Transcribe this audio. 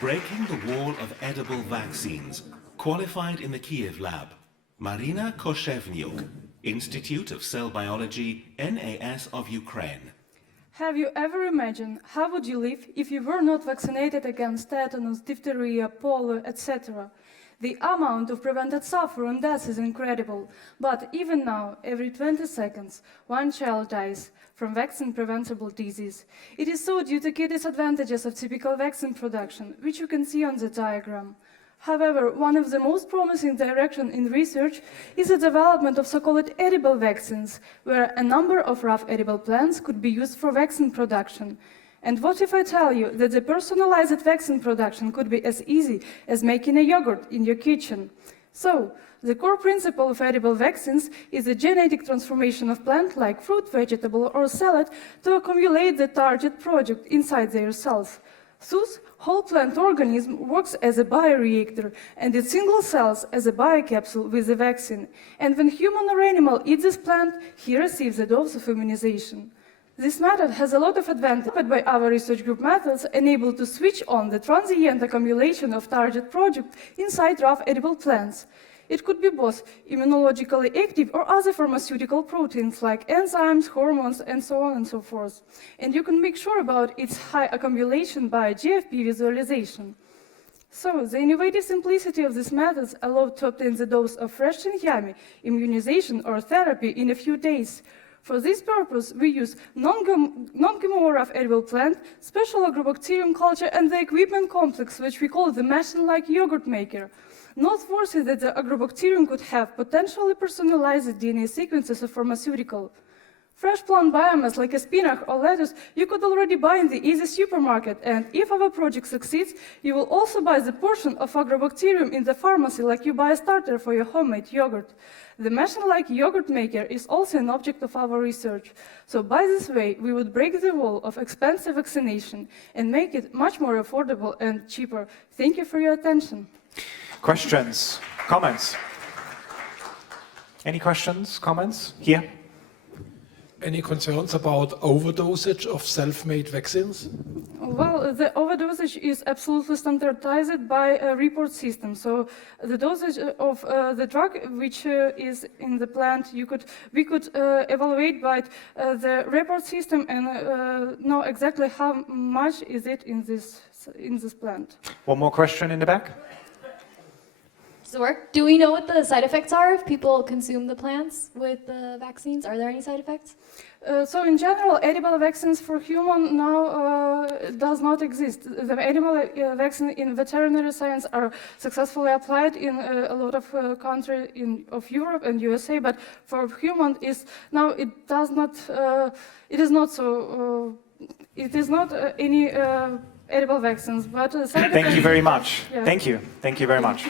Breaking the wall of edible vaccines, qualified in the Kiev lab. Maryna Korshevniuk, Institute of Cell Biology, NAS of Ukraine. Have you ever imagined how would you live if you were not vaccinated against tetanus, diphtheria, polio, etc.? The amount of prevented suffering and death is incredible, but even now, every 20 seconds, one child dies from vaccine-preventable disease. It is so due to key disadvantages of typical vaccine production, which you can see on the diagram. However, one of the most promising directions in research is the development of so-called edible vaccines, where a number of rough edible plants could be used for vaccine production. And what if I tell you that the personalized vaccine production could be as easy as making a yogurt in your kitchen? So, the core principle of edible vaccines is the genetic transformation of plant like fruit, vegetable, or salad to accumulate the target product inside their cells. Thus, whole plant organism works as a bioreactor and its single cells as a biocapsule with the vaccine. And when human or animal eats this plant, he receives a dose of immunization. This method has a lot of advantages, but by our research group methods enable to switch on the transient accumulation of target product inside rough edible plants. It could be both immunologically active or other pharmaceutical proteins like enzymes, hormones, and so on and so forth. And you can make sure about its high accumulation by GFP visualization. So, the innovative simplicity of these methods allowed to obtain the dose of fresh and yummy immunization or therapy in a few days. For this purpose, we use non-GMO rough edible plant, special agrobacterium culture, and the equipment complex, which we call the machine-like yogurt maker. Noteworthy that the agrobacterium could have potentially personalized DNA sequences of pharmaceutical. Fresh plant biomass like a spinach or lettuce you could already buy in the easy supermarket, and if our project succeeds, you will also buy the portion of agrobacterium in the pharmacy like you buy a starter for your homemade yogurt. The machine-like yogurt maker is also an object of our research. So by this way, we would break the wall of expensive vaccination and make it much more affordable and cheaper. Thank you for your attention. Questions? Comments? Any questions? Comments? Here? Any concerns about overdosage of self-made vaccines? Well, the overdosage is absolutely standardized by a report system. So the dosage of the drug which is in the plant, we could evaluate by the report system and know exactly how much is it in this plant. One more question in the back. Does it work? Do we know what the side effects are if people consume the plants with the vaccines? Are there any side effects? So in general, edible vaccines for human now does not exist. The animal vaccine in veterinary science are successfully applied in a lot of countries of Europe and USA, but for human it is not any edible vaccines. But thank you very much. Yeah. Thank you very much.